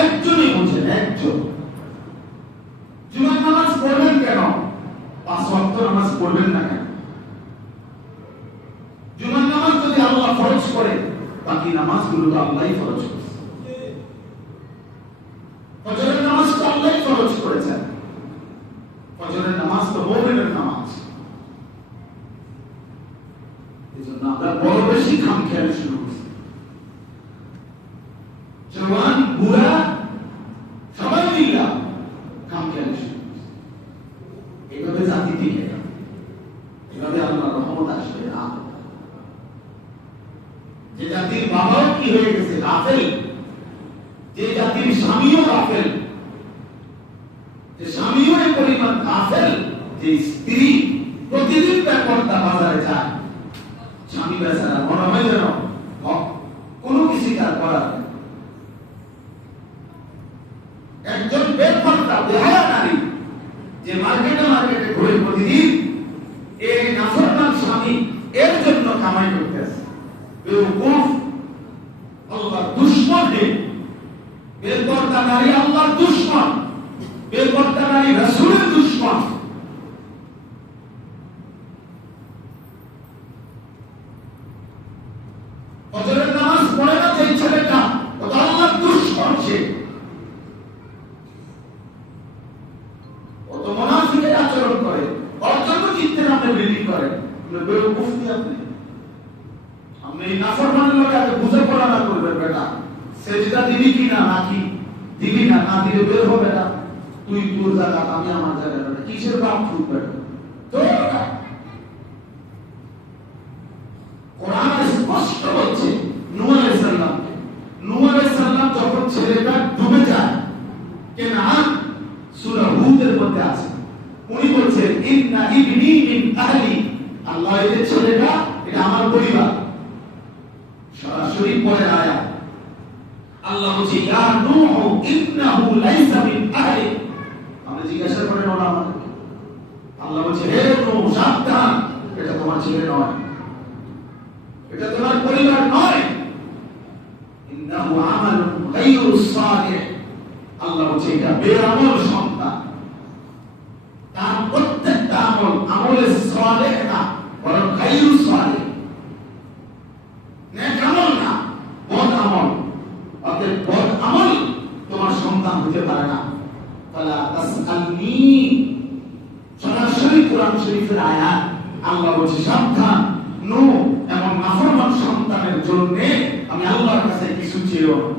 একজনই বুঝেন, একজন। জুমার নামাজ পড়বেন কেন? 5 ওয়াক্ত নামাজ পড়বেন না কেন? জুমার নামাজ যদি আল্লাহ ফরজ করে, বাকি নামাজগুলো তো আল্লাহই ফরজ করেছে। ফজরের নামাজ তো আল্লাহই ফরজ করেছেন। ফজরের নামাজ তো মুমিনের নামাজ। এজন্য আমরা বড় বেশি খামখেয়ালি শুরু করছি। জওয়ান বুড়া সবাই মিলে খামখেয়ালি শুরু করছি। এইভাবে জাতি টিকে না, এভাবে আল্লাহর রহমত আসবে না। যে জাতির বাবাও কি হয়ে গেছে গাফেল, যে জাতির স্বামীও গাফেল, যে স্বামীও এই পরিমাণ গাফেল, যে স্ত্রী প্রতিদিন বেপরদা বাজারে যায়, স্বামী বেচারা মনে হয় যেন কোনো কিছু তার করার নেই। একজন বেপরদা বেহায়া নারী যে মার্কেটে মার্কেটে ঘুরে প্রতিদিন এই নাফরমান স্বামী এর জন্য কামাই করতে আসে। বেওকুফ, আল্লাহর দুশমন। বেপরদা নারী আল্লাহর দুশমন, বেপরদা নারী রাসূলের দুশমন। ফজরের নামাজ পড়ে না যে ছেলেটা, ও তো আল্লাহর দুশমন। সে ও তো মুনাফিকের আচরণ করে, ওর জন্য চিত্তের আপনি বিলিং করেন। বেওকুফ কি আপনি? আপনি নাফরমানের লোক আগে বুঝে পড়া না করবেন। বেটা সেজদা দিবি কি না, নাকি দিবি না, না দিলে বের হবে না। তুই তোর জায়গা, আমি আমার জায়গা। কিসের বাপ চুপ? বেটা কোরআন স্পষ্ট বলছে নূহ আলাইহিস সালামকে। নূহ আলাইহিস সালাম যখন ছেলেটা ডুবে যায়, কেনান সূরা হুদের মধ্যে আছে, উনি বলছেন ইন্না ইবনি মিন আহলি, আল্লাহ এই ছেলেটা এটা আমার পরিবার। সরাসরি পড়ে আয়াত আল্লাহ বলছে ইয়া নূহ ইন্নাহু লাইসা মিন আহলি। আমরা জিজ্ঞাসা করেন ওরা আমাদেরকে, আল্লাহ বলছে হে নূহ সাবধান, এটা তোমার ছেলে নয়, এটা তোমার পরিবার নয়। ইন্নাহু আমালুন গায়রু সালিহ, আল্লাহ বলছে এটা বেআমল সন্তান। তার প্রত্যেকটা আমল আমলে সালেহ না, বরং গায়রু সালিহ, নেক আমল না, বদ আমল। অতএব বদ আমল তোমার সন্তান হতে পারে না। ফালা তাসআলনি, সরাসরি কোরআন শরীফের আয়াত। আল্লাহ বলছে সাবধান নূহ, এমন নাফরমান সন্তানের জন্য আমি আল্লাহর কাছে কিছু চেয়েও না।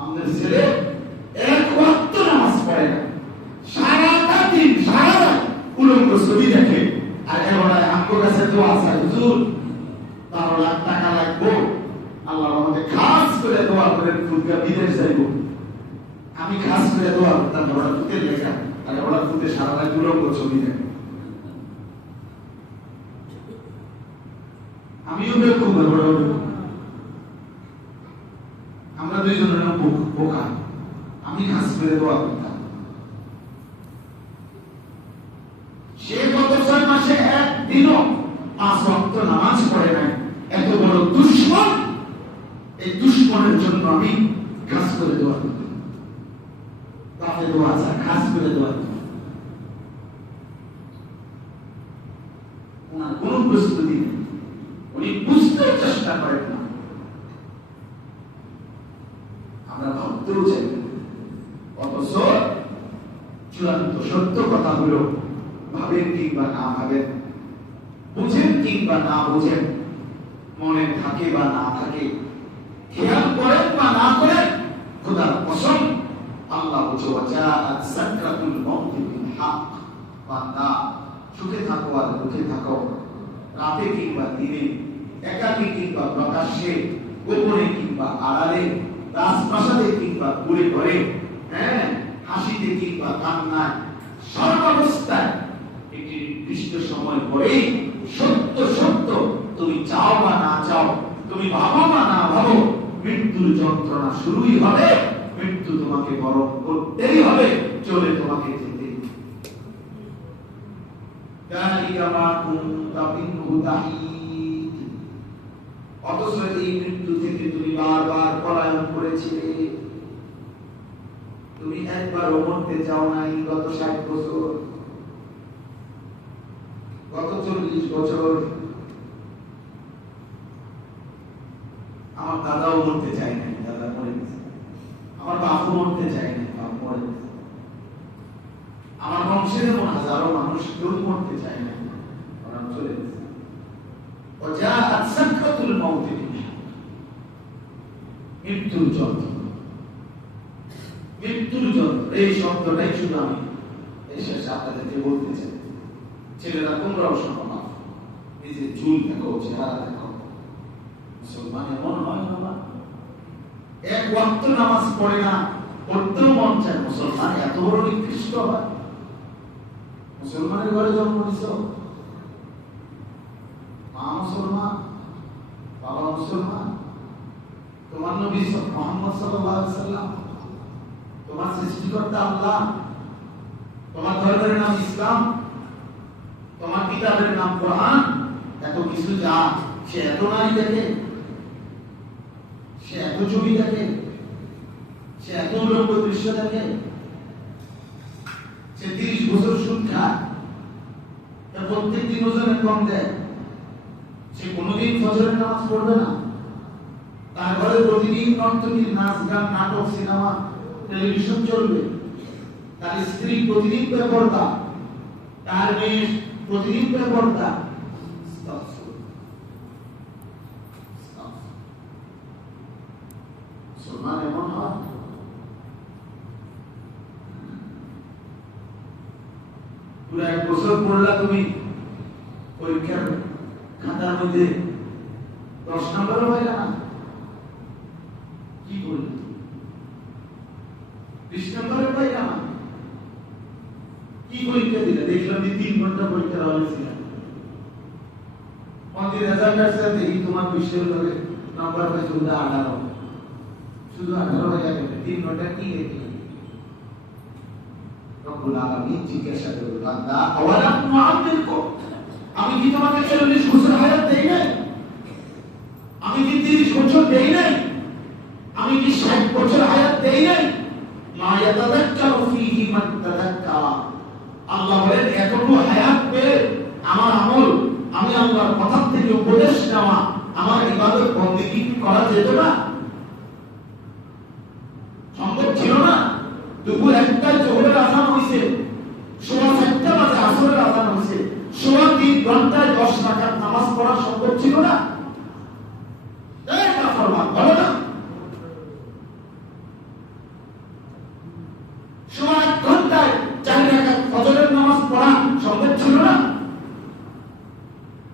আমাদের ছেলে এক ওয়াক্ত নামাজ পড়ে না, সারাটা দিন সারা রাত উলঙ্গ ছবি দেখে, আর এবার আমার কাছে দোয়া চায়, হুজুর 12 লাখ টাকা লাগবে, আল্লাহ আমাকে খাস করে দোয়া করেন, ফুটকা বিদেশ যাইব। আমি খাস করে দোয়া করতাম, ওরা ফুটের লেখা, আর ওরা ফুটে সারা রাত উলঙ্গ ছবি দেখে। আমিও বেকুব, আমরা দুইজনের বোকা। আমি খাস করে দোয়া করতাম। সে গত 6 মাসে একদিনও 5 ওয়াক্ত নামাজ পড়ে নাই। এত বড় দুশমন, এই দুশমনের জন্য আমি খাস করে দোয়া করতাম। তাতে দোয়া আছে, খাস করে দোয়া করতাম। ওনার কোন প্রস্তুতি নেই, উনি বুঝতেও চেষ্টা করেন না। আমরা ভাবতেও চাই, অথচ চূড়ান্ত সত্য কথা হলো, ভাবেন কিংবা না ভাবেন, বুঝেন কিংবা না বুঝেন, মনে থাকে বা না থাকে, খেয়াল করেন বা না করেন, খোদার কসম আল্লাহ বলছে ওয়াজাআত সাকরাতুল মাউত বিল হক। বান্দা সুখে থাকো আর দুঃখে থাকো, রাতে কিংবা দিনে, একাকী কিংবা প্রকাশ্যে, গোপনে কিংবা আড়ালে, রাজপ্রাসাদে কিংবা ঘুরে ঘরে, হ্যাঁ হাসিতে কিংবা কান্নায়, সর্বাবস্থায় একটি নির্দিষ্ট সময় পরেই সত্য সত্য, তুমি চাও বা না চাও, তুমি ভাবো বা না ভাবো, মৃত্যুর যন্ত্রণা শুরুই হবে। মৃত্যু তোমাকে বরণ করতেই হবে, চলে তোমাকে যেতে। অথচ এই মৃত্যু থেকে তুমি বারবার একবারও মরতে চাও নাই গত 60 বছর, গত 40 বছর। আমার দাদাও মরতে চায় নাই, দাদা মরে গেছে। আমার বাপও মরতে চায় নাই, বাপ মরে গেছে। আমার বংশের এমন হাজারো মানুষ কেউ মরতে চায় নাই, ওরা চলে গেছে। وجاءت سكرة الموت بالحق, মৃত্যুর যন্ত্রণা, মৃত্যুর যন্ত্রণা। এই শব্দটাই শুধু আমি এই শেষে আপনাদেরকে বলতে চাই। ছেলেরা তোমরাও শোনো না, নিজের চুল দেখো, চেহারা দেখো। মুসলমান এমন হয় না, এক ওয়াক্ত নামাজ পড়ে না, পড়তেও মন চায়। মুসলমান এত বড় নিকৃষ্ট হয়? মুসলমানের ঘরে জন্ম নিছ, মা মুসলমান, বাবা মুসলমান, তোমার নবী মুহাম্মদ সাল্লাল্লাহু আলাইহি ওয়াসাল্লাম, তোমার সৃষ্টিকর্তা আল্লাহ, তোমার ধর্মের নাম ইসলাম, তোমার কিতাবের নাম কোরআন, এত কিছু যা সে এত নারী দেখে, সে এত ছবি দেখে, সে এত উলঙ্গ দৃশ্য দেখে, সে 30 বছর সুদ খায়, প্রত্যেক দিন ওজনে কম দেয়, সে কোনোদিন ফজরের নামাজ পড়বে না, তার ঘরে প্রতিদিন নর্তকীর নাচ গান নাটক সিনেমা টেলিভিশন চলবে, তার স্ত্রী প্রতিদিন বেপরদা, তার মেয়ে প্রতিদিন বেপরদা। মুসলমান এমন হয়? পুরো 1 বছর পড়লা তুমি, পরীক্ষার খাতার মধ্যে 10 নম্বরও পাইলা না, কি করলে? 20 নম্বরও পাইলা না, কি পরীক্ষা দিলে? দেখলাম যে 3 ঘন্টা পরীক্ষা হয়েছিল, আমাদের রেজাল্ট আসছে, দেখি তোমার বিশ্বের লগে নাম্বার পাইছে 18, শুধু 18 হয়ে গেল। 3 ঘন্টা কি দেখলি? রব্বুল আলামিন জিজ্ঞাসা করলেন, বান্দা আওয়ালাম মুআম্মিরকুম, আমি কি তোমাকে 40 বছর হায়াত দেই নাই? আমি কি 30 বছর দেই নাই? আমি কি 60 বছর হায়াত দেই নাই? মা ইয়াতাযাক্কারু ফীহি মান তাযাক্কারা, আল্লাহ বলেন এতটুকু হায়াত পেয়ে আমার আমল, আমি আল্লাহর কথা থেকে উপদেশ নেওয়া, আমার ইবাদত বন্দেগী করা যেত না? সম্ভব ছিল না? দুপুর 1টায় জোহরের আযান হইছে, সোয়া 4টা বাজে আসরের আযান হইছে, সোয়া 3 ঘন্টায় 10 রাকাত নামাজ পড়া সম্ভব ছিল না? এটা ফরমান বলো না? সোয়া